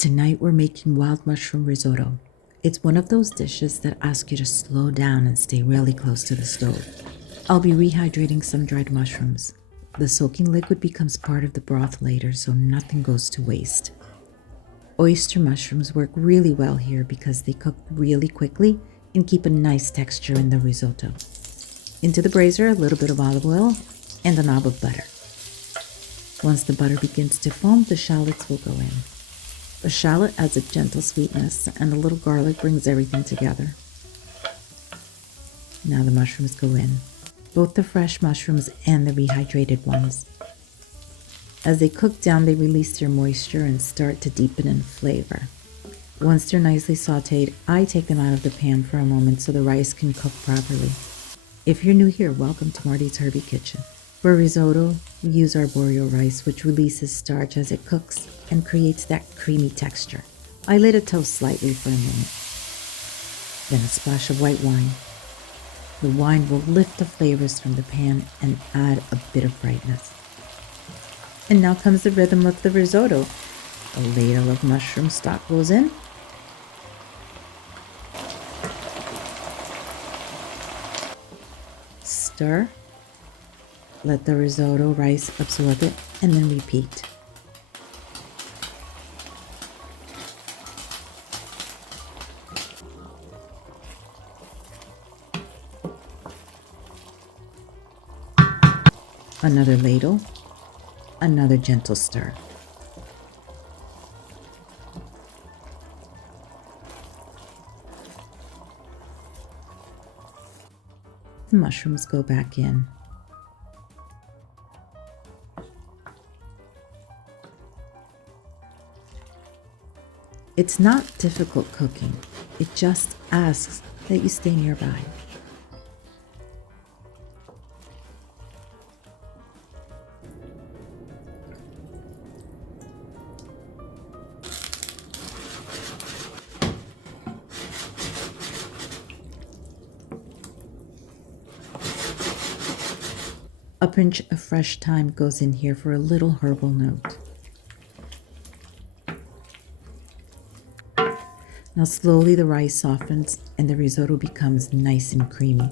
Tonight we're making wild mushroom risotto. It's one of those dishes that ask you to slow down and stay really close to the stove. I'll be rehydrating some dried mushrooms. The soaking liquid becomes part of the broth later, so nothing goes to waste. Oyster mushrooms work really well here because they cook really quickly and keep a nice texture in the risotto. Into the brazier, a little bit of olive oil and a knob of butter. Once the butter begins to foam, the shallots will go in. The shallot adds a gentle sweetness, and a little garlic brings everything together. Now the mushrooms go in, both the fresh mushrooms and the rehydrated ones. As they cook down, they release their moisture and start to deepen in flavor. Once they're nicely sauteed, I take them out of the pan for a moment so the rice can cook properly. If you're new here, welcome to Marty's Herbie Kitchen. For risotto, we use arborio rice, which releases starch as it cooks and creates that creamy texture. I let it toast slightly for a minute. Then a splash of white wine. The wine will lift the flavors from the pan and add a bit of brightness. And now comes the rhythm of the risotto. A ladle of mushroom stock goes in. Stir. Let the risotto rice absorb it, and then repeat. Another ladle, another gentle stir. The mushrooms go back in. It's not difficult cooking. It just asks that you stay nearby. A pinch of fresh thyme goes in here for a little herbal note. Now slowly the rice softens and the risotto becomes nice and creamy.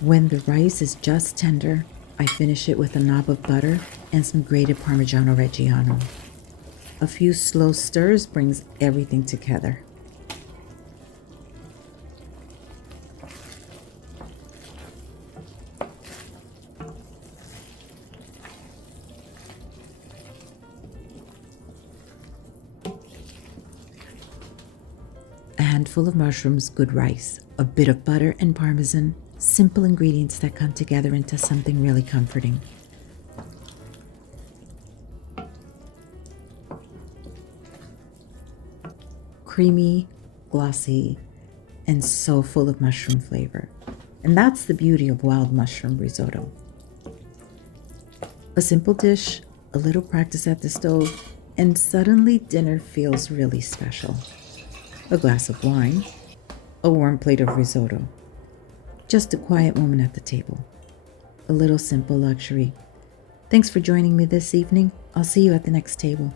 When the rice is just tender, I finish it with a knob of butter and some grated Parmigiano Reggiano. A few slow stirs brings everything together. A handful of mushrooms, good rice, a bit of butter and parmesan, simple ingredients that come together into something really comforting. Creamy, glossy, and so full of mushroom flavor. And that's the beauty of wild mushroom risotto. A simple dish, a little practice at the stove, and suddenly dinner feels really special. A glass of wine, a warm plate of risotto. Just a quiet moment at the table. A little simple luxury. Thanks for joining me this evening. I'll see you at the next table.